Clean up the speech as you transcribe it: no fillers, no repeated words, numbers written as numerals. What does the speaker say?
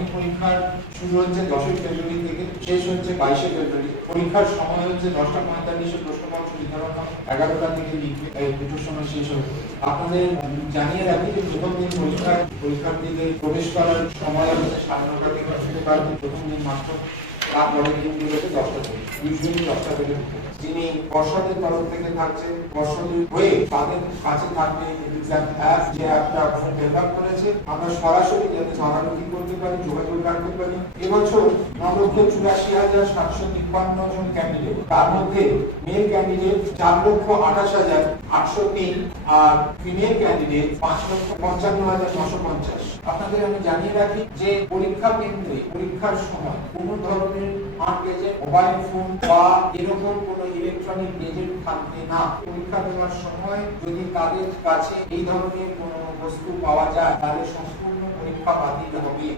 মাধ্যমিক পরীক্ষার শুরু হচ্ছে 10ই ফেব্রুয়ারি থেকে, শেষ হচ্ছে 22শে ফেব্রুয়ারি। পরীক্ষার সময় হচ্ছে 10টা 45-এ প্রশ্নপত্র বিতরণ হবে, 11টা থেকে লিখবে, এই দুটোর সময় শেষ হবে। আপনাদের জানিয়ে রাখি যে প্রথম দিন পরীক্ষার্থীদের প্রবেশ করার সময় হচ্ছে 9:30 থেকে শুরু পারবে প্রথম দিন মাত্র, তারপরে দিনগুলোতে 10টা থেকে, ইউজুয়ালি 10টা থেকে। যিনি পর্ষদের তরফ থেকে থাকছেন, পর্ষদের হয়ে তাদের কাছে থাকবে এক্সাম অ্যাপ, যে অ্যাপটা আপনারা ডেভেলপ করেছে, আমরা সরাসরি যাতে ভাগাভাগি করতে পারি, যোগাযোগ রাখতে পারি। এবছর 9,84,753 জন ক্যান্ডিডেট, তার মধ্যে মেল ক্যান্ডিডেট 4,28,803 আর ফিমেল ক্যান্ডিডেট 5,55,950। আপনাদের আমি জানিয়ে রাখি যে পরীক্ষা কেন্দ্রে পরীক্ষার সময় কোনো ধরনের স্মার্ট গ্যাজেট, মোবাইল ফোন বা এরকম কোনো ইলেকট্রনিক গ্যাজেট থাকবে না। পরীক্ষা দেওয়ার সময় যদি তাদের কাছে এই ধরনের কোনো বস্তু পাওয়া যায় তাহলে সম্পূর্ণ পরীক্ষা বাতিল হবে।